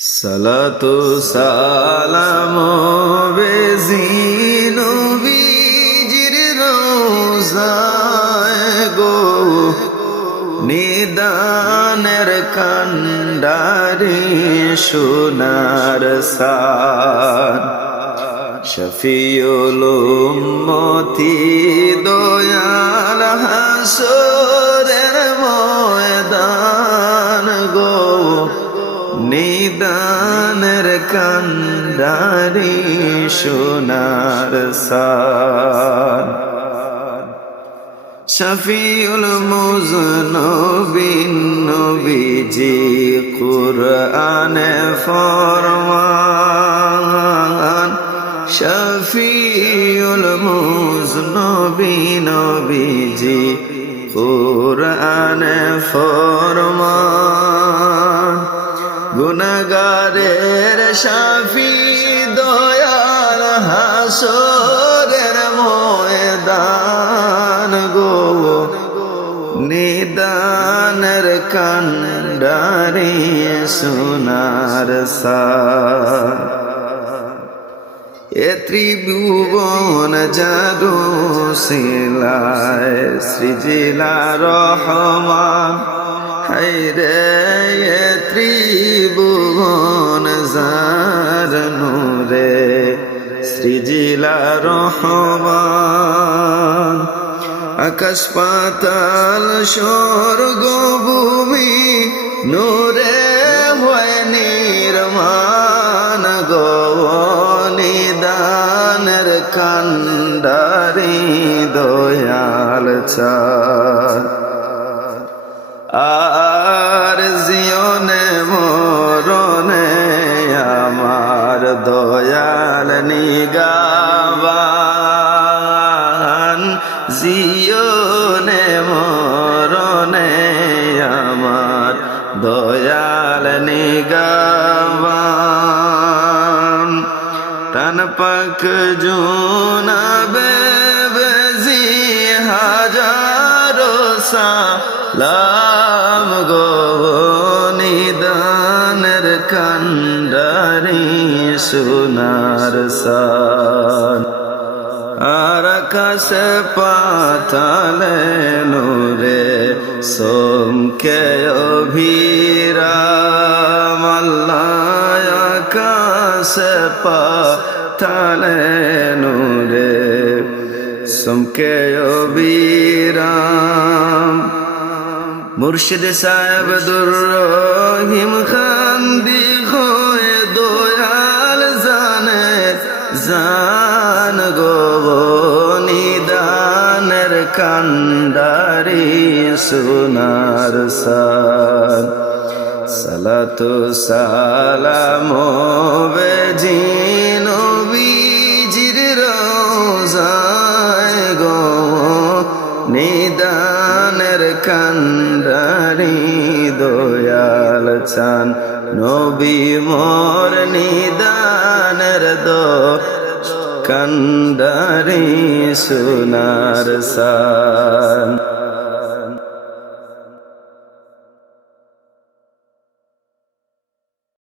সালাতু সালাম বেজিন বীজির রোজায় গো। নিদানের কান্ডারি সোনার সান শফিউল উম্মতি দয়াল হাসরের নিদানের কান্ডারি সোনার সান শফিউল মুজনবিন নবীজি কুরআনে ফরমান। শফিউল মুজনবিন নবীজি কুরআনে ফরমান। গুণগারের শাফি দয়াল হাসরের ময়দান গো। নিদানের কান্ডারি সোনার সার। এ ত্রিভুবন জাদু শিলায় সৃজিলা রহমান। হাইরে এ ত্রিভুবন সৃজিলা রহমান, আকাশ পাতাল স্বর্গ ভূমি নূরে হয় নির্মাণ গনিদানের কান্ডারি দয়াল আর মরণে আমার দয়াল নিগাবান জিওনে মরণে আমার দয়াল নিগাবান। তন পক জুনাবে সালাম গো নিদানের কান্ডারি সোনার সান আর আকাশে পাতালে নূরে সোমকে অভিরাম। আল্লাহ আকাশে পাতালে নূরে সোমকে অভিরাম। মুর্শিদ সাহেব দুর রহিম খান দিঘয়ে জান গো নিদানের কান্ডারি সোনার সান সালাতু সালাম বেজিন রোজায় গো নিদানের কান্ডারি দয়াল চান। নবী মোর নিদানের দো কান্ডারি সোনার সান।